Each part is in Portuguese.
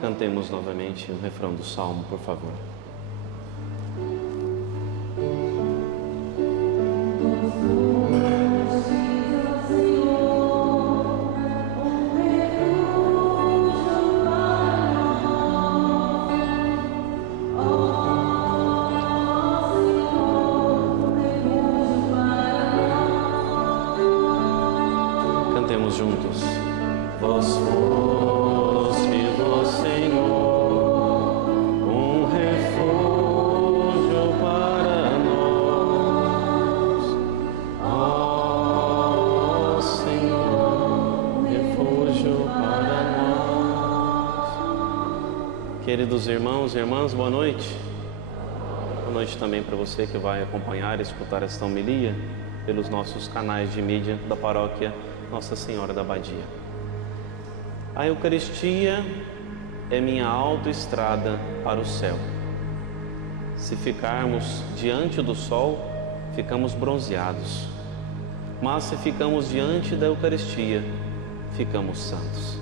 Cantemos novamente o refrão do Salmo, por favor. Cantemos juntos. Vós foste, ó Senhor, um refúgio para nós. Ó Senhor, refúgio para nós. Queridos irmãos e irmãs, boa noite. Boa noite também para você que vai acompanhar e escutar esta homilia pelos nossos canais de mídia da paróquia Nossa Senhora da Abadia. A Eucaristia é minha autoestrada para o céu. Se ficarmos diante do sol, ficamos bronzeados. Mas se ficamos diante da Eucaristia, ficamos santos.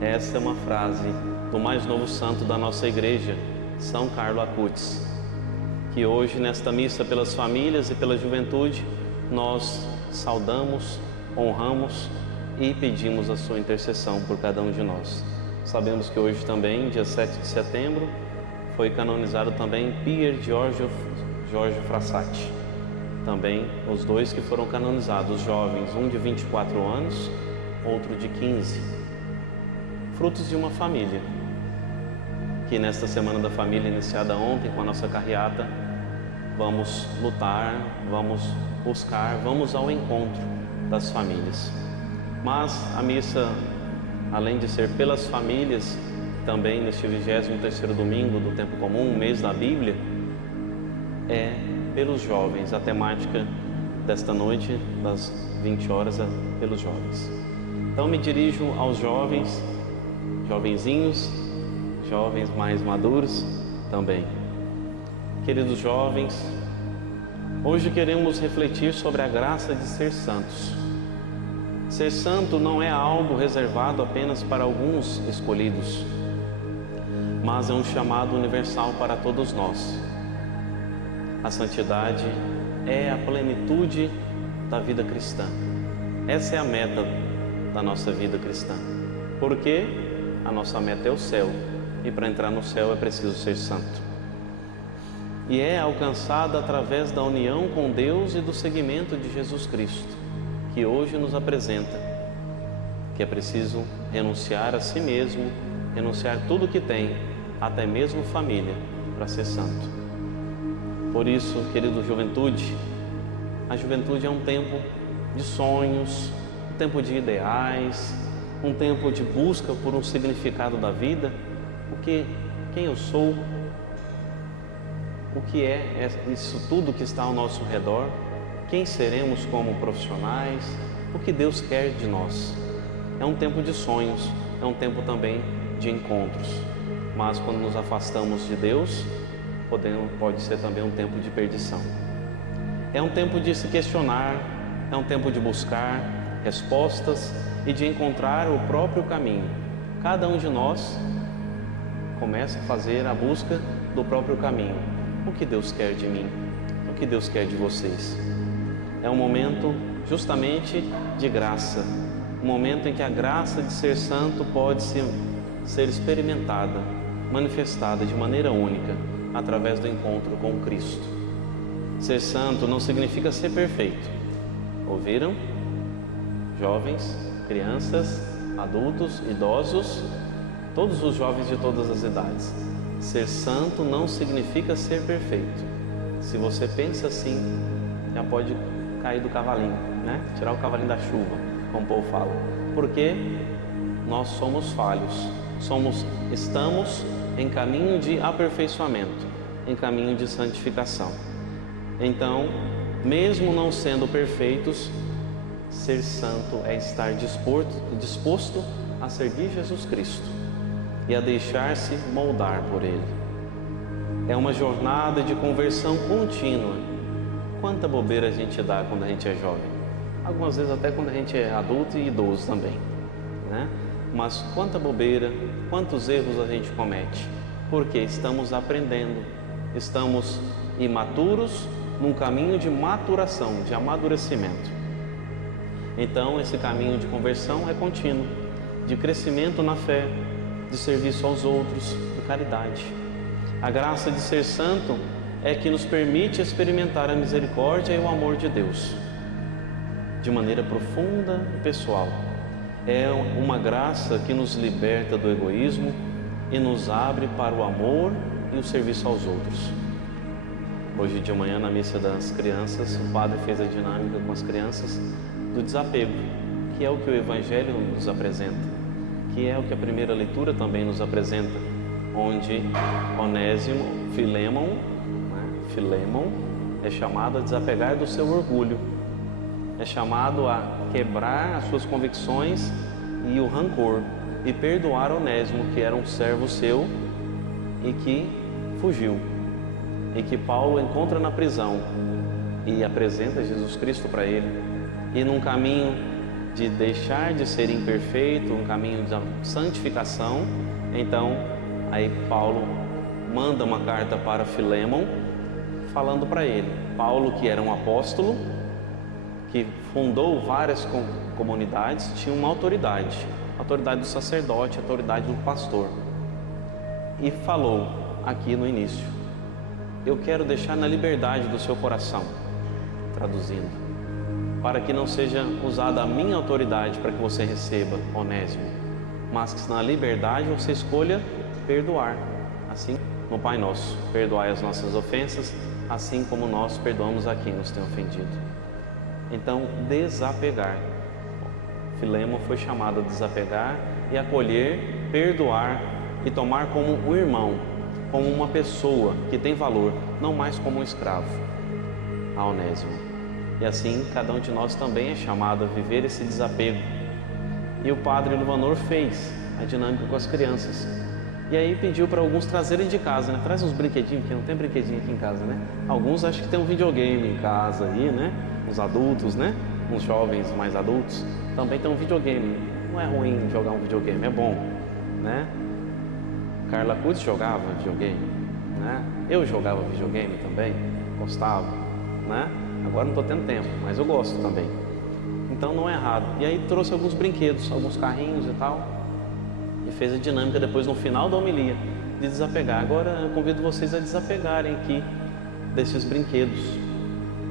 Essa é uma frase do mais novo santo da nossa igreja, São Carlo Acutis, que hoje, nesta missa pelas famílias e pela juventude, nós saudamos, honramos e pedimos a sua intercessão por cada um de nós. Sabemos que hoje também, dia 7 de setembro, foi canonizado também Pier Giorgio Frassati. Também os dois que foram canonizados, jovens, um de 24 anos, outro de 15. Frutos de uma família, que nesta Semana da Família, iniciada ontem com a nossa carreata, vamos lutar, vamos buscar, vamos ao encontro das famílias. Mas a missa, além de ser pelas famílias, também neste 23º domingo do tempo comum, mês da Bíblia, é pelos jovens. A temática desta noite, das 20 horas, é pelos jovens. Então me dirijo aos jovens, jovenzinhos, jovens mais maduros também. Queridos jovens, hoje queremos refletir sobre a graça de ser santos. Ser santo não é algo reservado apenas para alguns escolhidos, mas é um chamado universal para todos nós. A santidade é a plenitude da vida cristã. Essa é a meta da nossa vida cristã. Porque a nossa meta é o céu, e para entrar no céu é preciso ser santo. E é alcançada através da união com Deus e do seguimento de Jesus Cristo, que hoje nos apresenta que é preciso renunciar a si mesmo, renunciar tudo o que tem, até mesmo família, para ser santo. Por isso, querido juventude, a juventude é um tempo de sonhos, um tempo de ideais, um tempo de busca por um significado da vida, quem eu sou, o que é isso tudo que está ao nosso redor, quem seremos como profissionais, o que Deus quer de nós. É um tempo de sonhos, é um tempo também de encontros. Mas quando nos afastamos de Deus, pode ser também um tempo de perdição. É um tempo de se questionar, é um tempo de buscar respostas e de encontrar o próprio caminho. Cada um de nós começa a fazer a busca do próprio caminho. O que Deus quer de mim? O que Deus quer de vocês? É um momento justamente de graça, um momento em que a graça de ser santo pode ser experimentada, manifestada de maneira única, através do encontro com Cristo. Ser santo não significa ser perfeito. Ouviram? Jovens, crianças, adultos, idosos, todos os jovens de todas as idades. Ser santo não significa ser perfeito. Se você pensa assim, já pode cair do cavalinho, né? Tirar o cavalinho da chuva, como o povo fala. Porque nós somos falhos, estamos em caminho de aperfeiçoamento, em caminho de santificação. Então, mesmo não sendo perfeitos, ser santo é estar disposto a seguir Jesus Cristo e a deixar-se moldar por Ele. É uma jornada de conversão contínua. Quanta bobeira a gente dá quando a gente é jovem. Algumas vezes até quando a gente é adulto e idoso também, né? mas quanta bobeira, quantos erros a gente comete, porque estamos aprendendo, estamos imaturos num caminho de maturação, de amadurecimento. Então esse caminho de conversão é contínuo, de crescimento na fé, de serviço aos outros, de caridade. A graça de ser santo é que nos permite experimentar a misericórdia e o amor de Deus de maneira profunda e pessoal. É uma graça que nos liberta do egoísmo e nos abre para o amor e o serviço aos outros. Hoje de manhã, na missa das crianças, o padre fez a dinâmica com as crianças do desapego, que é o que o Evangelho nos apresenta, que é o que a primeira leitura também nos apresenta, onde Onésimo, Filémon é chamado a desapegar do seu orgulho, é chamado a quebrar as suas convicções e o rancor e perdoar Onésimo, que era um servo seu e que fugiu, e que Paulo encontra na prisão e apresenta Jesus Cristo para ele, e num caminho de deixar de ser imperfeito, um caminho de santificação. Então aí Paulo manda uma carta para Filémon falando para ele. Paulo, que era um apóstolo, que fundou várias comunidades, tinha uma autoridade, a autoridade do sacerdote, a autoridade do pastor, e falou aqui no início: eu quero deixar na liberdade do seu coração, traduzindo, para que não seja usada a minha autoridade para que você receba Onésimo, mas que na liberdade você escolha perdoar, assim no Pai Nosso: perdoai as nossas ofensas, assim como nós perdoamos a quem nos tem ofendido. Então, desapegar. Filémon foi chamado a desapegar e acolher, perdoar e tomar como um irmão, como uma pessoa que tem valor, não mais como um escravo, a Onésimo. E assim, cada um de nós também é chamado a viver esse desapego. E o padre Luvanor fez a dinâmica com as crianças. E aí pediu para alguns trazerem de casa, né? Traz uns brinquedinhos, porque não tem brinquedinho aqui em casa, né? Alguns acham que tem um videogame em casa aí, né? Uns adultos, né? Uns jovens mais adultos também tem um videogame. Não é ruim jogar um videogame, é bom, né? Carla Cutz jogava videogame, né? Eu jogava videogame também, gostava, né? Agora não estou tendo tempo, mas eu gosto também. Então não é errado. E aí trouxe alguns brinquedos, alguns carrinhos e tal, e fez a dinâmica depois no final da homilia de desapegar. Agora eu convido vocês a desapegarem aqui desses brinquedos.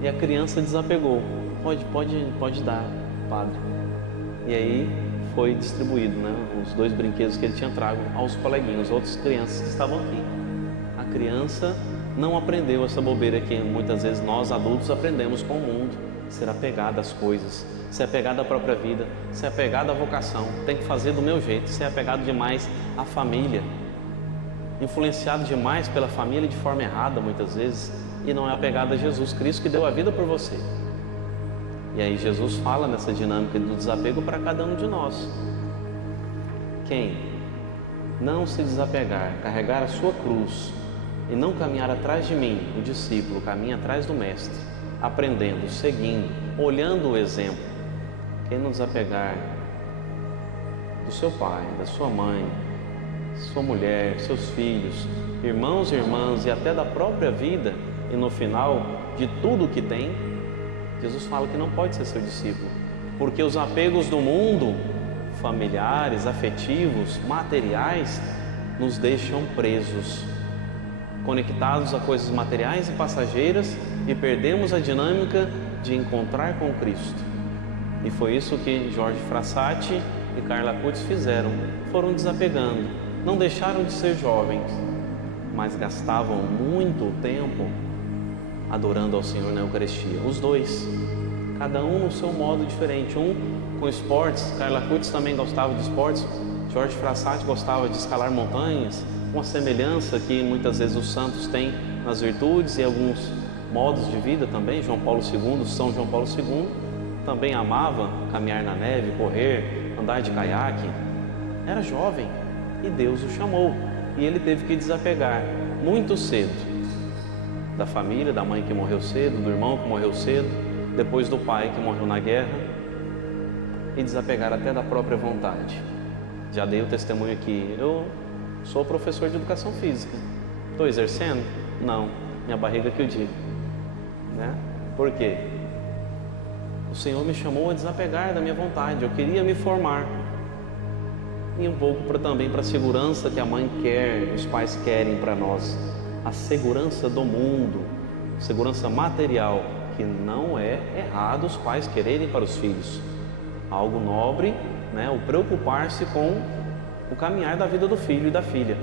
E a criança desapegou. Pode dar, padre. E aí foi distribuído, né, os 2 brinquedos que ele tinha trago aos coleguinhas, outras crianças que estavam aqui. A criança não aprendeu essa bobeira que muitas vezes nós adultos aprendemos com o mundo: ser apegado às coisas, ser apegado à própria vida, ser apegado à vocação. Tem que fazer do meu jeito, ser apegado demais à família, influenciado demais pela família de forma errada muitas vezes, e não é apegado a Jesus Cristo, que deu a vida por você. E aí Jesus fala nessa dinâmica do desapego para cada um de nós. Quem não se desapegar, carregar a sua cruz e não caminhar atrás de mim, o discípulo caminha atrás do Mestre, aprendendo, seguindo, olhando o exemplo. Quem não desapegar do seu pai, da sua mãe, sua mulher, seus filhos, irmãos e irmãs, e até da própria vida, e no final de tudo que tem, Jesus fala que não pode ser seu discípulo, porque os apegos do mundo, familiares, afetivos, materiais, nos deixam presos, conectados a coisas materiais e passageiras, e perdemos a dinâmica de encontrar com Cristo. E foi isso que Jorge Frassati e Carla Cutz fizeram, foram desapegando, não deixaram de ser jovens, mas gastavam muito tempo adorando ao Senhor na Eucaristia, os 2, cada um no seu modo diferente, um com esportes. Carla Cutz também gostava de esportes, Jorge Frassati gostava de escalar montanhas, uma semelhança que muitas vezes os santos têm nas virtudes e alguns modos de vida também. João Paulo II, São João Paulo II, também amava caminhar na neve, correr, andar de caiaque, era jovem e Deus o chamou, e ele teve que desapegar muito cedo da família, da mãe que morreu cedo, do irmão que morreu cedo, depois do pai que morreu na guerra, e desapegar até da própria vontade. Já dei o testemunho aqui, eu sou professor de educação física. Estou exercendo? Não, minha barriga que eu digo, né? Por quê? O Senhor me chamou a desapegar da minha vontade, eu queria me formar. E um pouco também para a segurança que a mãe quer, os pais querem para nós. A segurança do mundo, segurança material, que não é errado os pais quererem para os filhos. Algo nobre, né? O preocupar-se com o caminhar da vida do filho e da filha.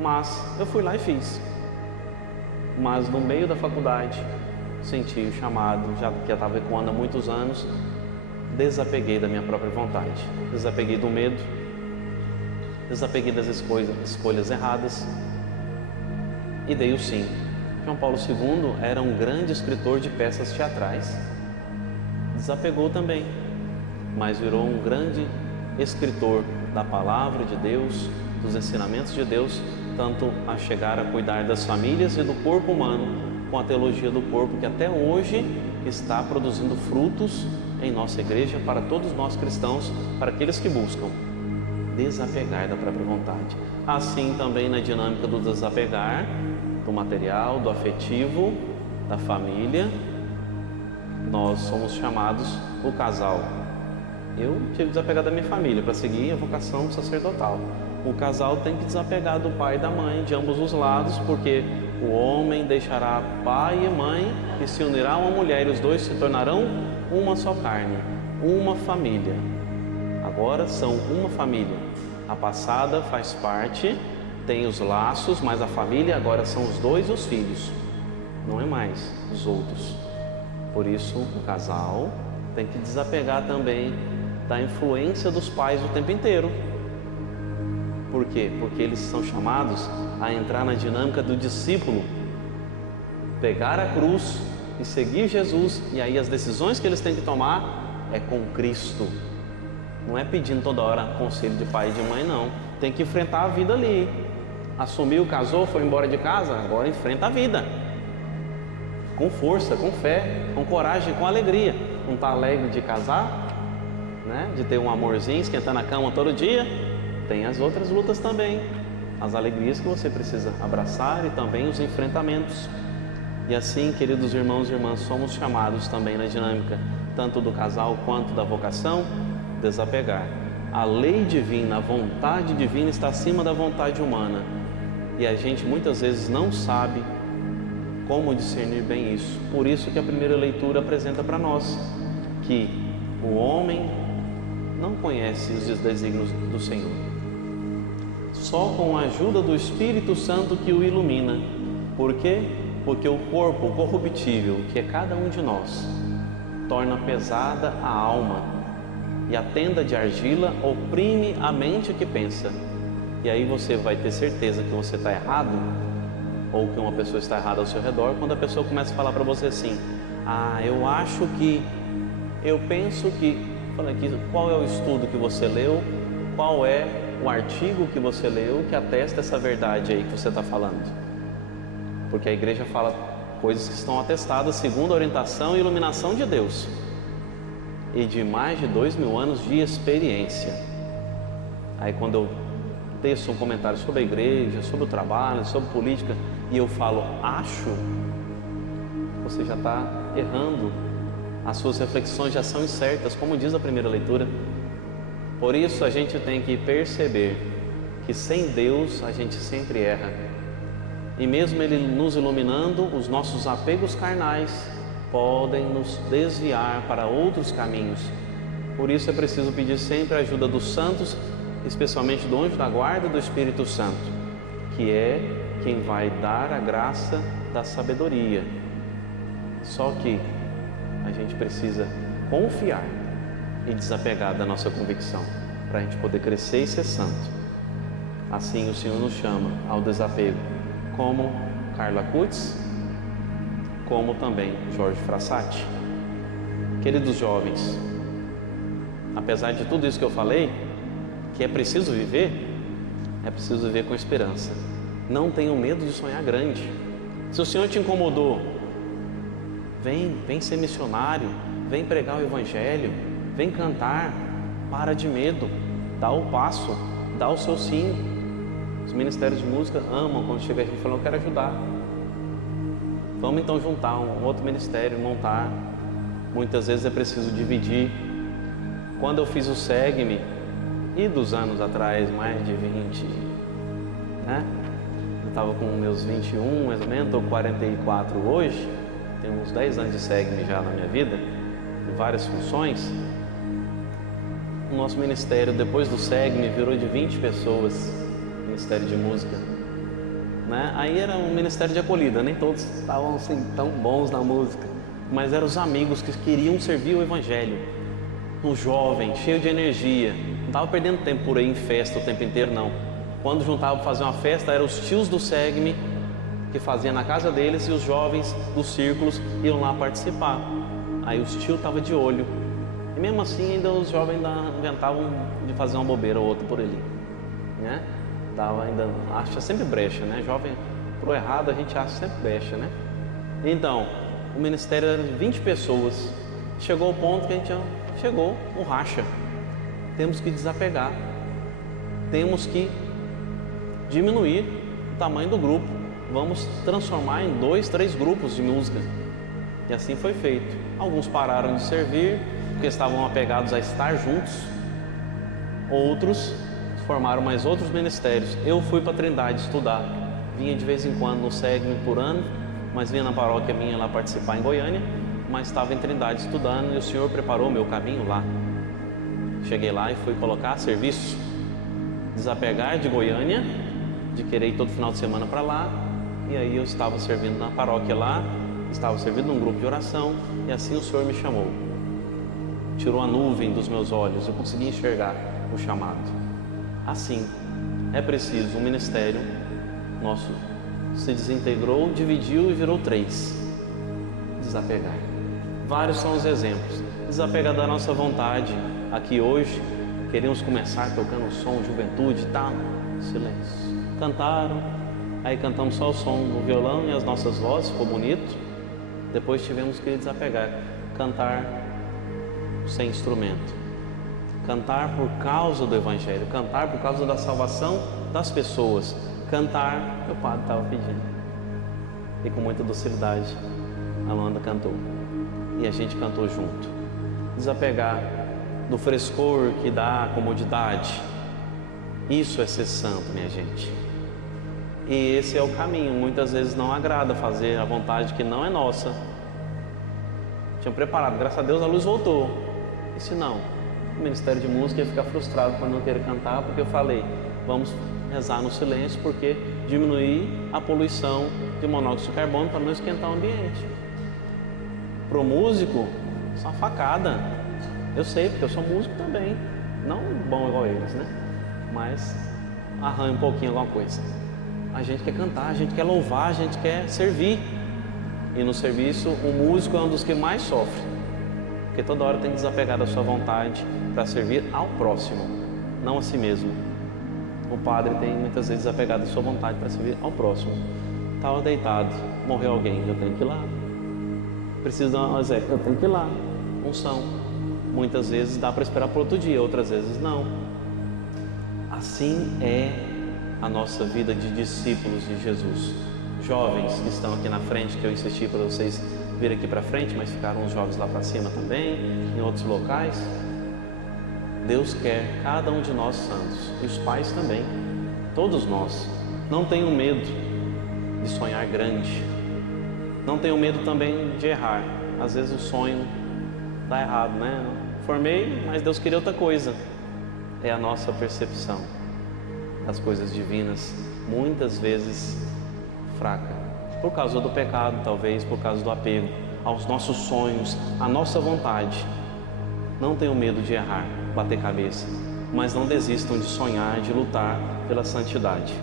Mas eu fui lá e fiz. Mas no meio da faculdade, senti o chamado, já que estava ecoando há muitos anos, desapeguei da minha própria vontade, desapeguei do medo, desapeguei das escolhas erradas e dei o sim. João Paulo II era um grande escritor de peças teatrais, desapegou também, mas virou um grande escritor da palavra de Deus, dos ensinamentos de Deus, tanto a chegar a cuidar das famílias e do corpo humano, com a teologia do corpo, que até hoje está produzindo frutos em nossa igreja para todos nós cristãos, para aqueles que buscam desapegar da própria vontade. Assim também na dinâmica do desapegar do material, do afetivo, da família, nós somos chamados o casal. Eu tive que desapegar da minha família para seguir a vocação sacerdotal. O casal tem que desapegar do pai e da mãe, de ambos os lados, porque o homem deixará pai e mãe e se unirá a uma mulher, e os dois se tornarão uma só carne, uma família. Agora são uma família. A passada faz parte, tem os laços, mas a família agora são os dois e os filhos, não é mais os outros. Por isso o casal tem que desapegar também da influência dos pais o tempo inteiro. Por quê? Porque eles são chamados a entrar na dinâmica do discípulo, pegar a cruz e seguir Jesus, e aí as decisões que eles têm que tomar é com Cristo. Não é pedindo toda hora conselho de pai e de mãe, não. Tem que enfrentar a vida ali. Assumiu, casou, foi embora de casa, agora enfrenta a vida. Com força, com fé, com coragem, com alegria. Não está alegre de casar, né? De ter um amorzinho, esquentar na cama todo dia? Tem as outras lutas também, as alegrias que você precisa abraçar e também os enfrentamentos. E assim, queridos irmãos e irmãs, somos chamados também na dinâmica, tanto do casal quanto da vocação, desapegar. A lei divina, a vontade divina está acima da vontade humana. E a gente muitas vezes não sabe como discernir bem isso. Por isso que a primeira leitura apresenta para nós que o homem não conhece os desígnios do Senhor. Só com a ajuda do Espírito Santo que o ilumina. Por quê? Porque o corpo corruptível, que é cada um de nós, torna pesada a alma, e a tenda de argila oprime a mente que pensa. E aí você vai ter certeza que você está errado, ou que uma pessoa está errada ao seu redor, quando a pessoa começa a falar para você assim: eu acho que, eu penso que. Fala aqui, qual é o estudo que você leu? Qual é o artigo que você leu que atesta essa verdade aí que você está falando? Porque a igreja fala coisas que estão atestadas segundo a orientação e iluminação de Deus e de mais de 2000 anos de experiência. Aí quando eu teço um comentário sobre a igreja, sobre o trabalho, sobre política, e eu falo acho, você já está errando. As suas reflexões já são incertas, como diz a primeira leitura. Por isso a gente tem que perceber que sem Deus a gente sempre erra. E mesmo Ele nos iluminando, os nossos apegos carnais podem nos desviar para outros caminhos. Por isso é preciso pedir sempre a ajuda dos santos, especialmente do anjo da guarda do Espírito Santo, que é quem vai dar a graça da sabedoria. Só que a gente precisa confiar e desapegar da nossa convicção para a gente poder crescer e ser santo. Assim o Senhor nos chama ao desapego, como Carla Kutz, como também Jorge Frassati. Queridos jovens, apesar de tudo isso que eu falei, que é preciso viver com esperança. Não tenham medo de sonhar grande. Se o Senhor te incomodou, vem ser missionário, vem pregar o Evangelho, vem cantar, para de medo, dá o passo, dá o seu sim. Os ministérios de música amam quando chega a gente falando: eu quero ajudar. Vamos então juntar um outro ministério, montar. Muitas vezes é preciso dividir. Quando eu fiz o SEGME, e dos anos atrás, mais de 20, né? Eu estava com meus 21, mais ou menos, estou com 44 hoje. Tenho uns 10 anos de SEGME já na minha vida, em várias funções. O nosso ministério, depois do SEGME, virou de 20 pessoas, ministério de música, né? Aí era um ministério de acolhida, nem todos estavam assim tão bons na música, mas eram os amigos que queriam servir o Evangelho. Um jovem, cheio de energia, não estava perdendo tempo por aí em festa o tempo inteiro, não. Quando juntava para fazer uma festa, eram os tios do SEGME que faziam na casa deles e os jovens dos círculos iam lá participar. Aí os tios estavam de olho. E mesmo assim, ainda os jovens ainda inventavam de fazer uma bobeira ou outra por ali, né? Dava ainda, acha sempre brecha, né? Jovem, pro errado a gente acha sempre brecha, né? Então, o ministério era de 20 pessoas. Chegou ao ponto que a gente chegou, um racha. Temos que desapegar. Temos que diminuir o tamanho do grupo. Vamos transformar em 2, 3 grupos de música. E assim foi feito. Alguns pararam de servir porque estavam apegados a estar juntos. Outros formaram mais outros ministérios. Eu fui para Trindade estudar. Vinha de vez em quando no SEGME por ano, mas vinha na paróquia minha lá participar em Goiânia, mas estava em Trindade estudando e o Senhor preparou o meu caminho lá. Cheguei lá e fui colocar a serviço, desapegar de Goiânia, de querer ir todo final de semana para lá, e aí eu estava servindo na paróquia lá, estava servindo num grupo de oração, e assim o Senhor me chamou. Tirou a nuvem dos meus olhos, eu consegui enxergar o chamado. Assim, é preciso um ministério nosso se desintegrou, dividiu e virou 3. Desapegar. Vários são os exemplos. Desapegar da nossa vontade. Aqui hoje, queremos começar tocando o som, juventude e tal. Silêncio. Cantaram, aí cantamos só o som do violão e as nossas vozes, ficou bonito. Depois tivemos que desapegar. Cantar sem instrumento. Cantar por causa do Evangelho, cantar por causa da salvação das pessoas, cantar que o padre estava pedindo. E com muita docilidade, a Amanda cantou. E a gente cantou junto. Desapegar do frescor que dá a comodidade. Isso é ser santo, minha gente. E esse é o caminho. Muitas vezes não agrada fazer a vontade que não é nossa. Tinha preparado, graças a Deus a luz voltou. E se não? O Ministério de Música ia ficar frustrado por não querer cantar, porque eu falei, vamos rezar no silêncio, porque diminuir a poluição de monóxido de carbono para não esquentar o ambiente. Para o músico, isso é uma facada. Eu sei, porque eu sou músico também. Não bom igual eles, né? Mas arranha um pouquinho alguma coisa. A gente quer cantar, a gente quer louvar, a gente quer servir. E no serviço, o músico é um dos que mais sofre. Porque toda hora tem que desapegar da sua vontade para servir ao próximo, não a si mesmo. O padre tem muitas vezes desapegado da sua vontade para servir ao próximo. Estava deitado, morreu alguém, eu tenho que ir lá. Preciso dar um exemplo, eu tenho que ir lá. Unção. Muitas vezes dá para esperar por outro dia, outras vezes não. Assim é a nossa vida de discípulos de Jesus. Jovens que estão aqui na frente, que eu insisti para vocês vir aqui para frente, mas ficaram os jovens lá para cima também, em outros locais. Deus quer cada um de nós santos, e os pais também, todos nós. Não tenham medo de sonhar grande, não tenham medo também de errar. Às vezes o sonho dá errado, né? Formei, mas Deus queria outra coisa. É a nossa percepção das coisas divinas, muitas vezes fraca. Por causa do pecado, talvez por causa do apego aos nossos sonhos, à nossa vontade. Não tenham medo de errar, bater cabeça, mas não desistam de sonhar, de lutar pela santidade.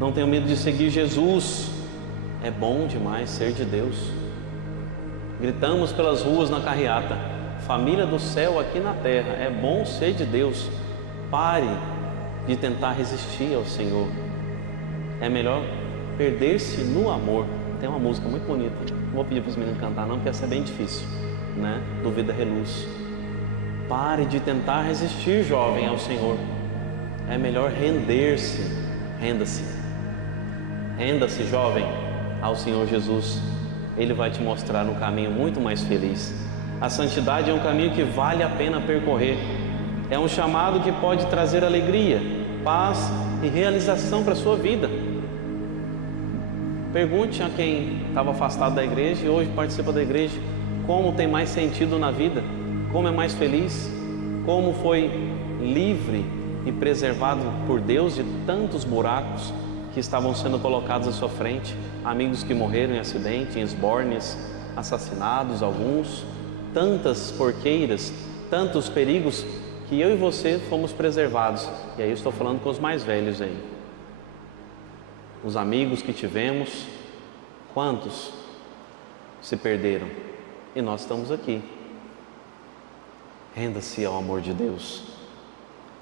Não tenham medo de seguir Jesus. É bom demais ser de Deus. Gritamos pelas ruas na carreata: família do céu aqui na terra, é bom ser de Deus. Pare de tentar resistir ao Senhor. É melhor perder-se no amor. Tem uma música muito bonita, não vou pedir para os meninos cantar não, porque essa é bem difícil, né? Do Vida Reluz. Pare de tentar resistir, jovem, ao Senhor. É melhor render-se. Renda-se. Renda-se, jovem, ao Senhor Jesus. Ele vai te mostrar um caminho muito mais feliz. A santidade é um caminho que vale a pena percorrer. É um chamado que pode trazer alegria, paz e realização para a sua vida. Pergunte a quem estava afastado da igreja e hoje participa da igreja, como tem mais sentido na vida, como é mais feliz, como foi livre e preservado por Deus de tantos buracos que estavam sendo colocados à sua frente, amigos que morreram em acidente, em esbórnias, assassinados alguns, tantas porqueiras, tantos perigos que eu e você fomos preservados. E aí eu estou falando com os mais velhos aí. Os amigos que tivemos, quantos se perderam? E nós estamos aqui. Renda-se ao amor de Deus.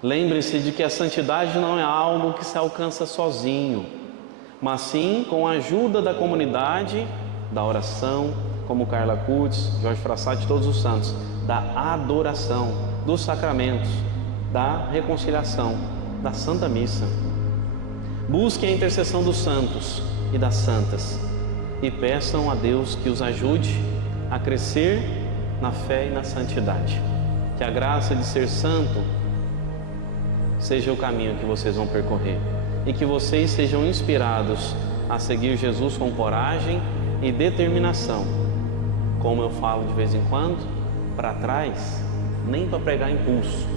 Lembre-se de que a santidade não é algo que se alcança sozinho, mas sim com a ajuda da comunidade, da oração, como Carla Kurtz, Jorge Frassati e todos os santos, da adoração, dos sacramentos, da reconciliação, da Santa Missa. Busquem a intercessão dos santos e das santas e peçam a Deus que os ajude a crescer na fé e na santidade. Que a graça de ser santo seja o caminho que vocês vão percorrer e que vocês sejam inspirados a seguir Jesus com coragem e determinação. Como eu falo de vez em quando, para trás, nem para pregar impulso.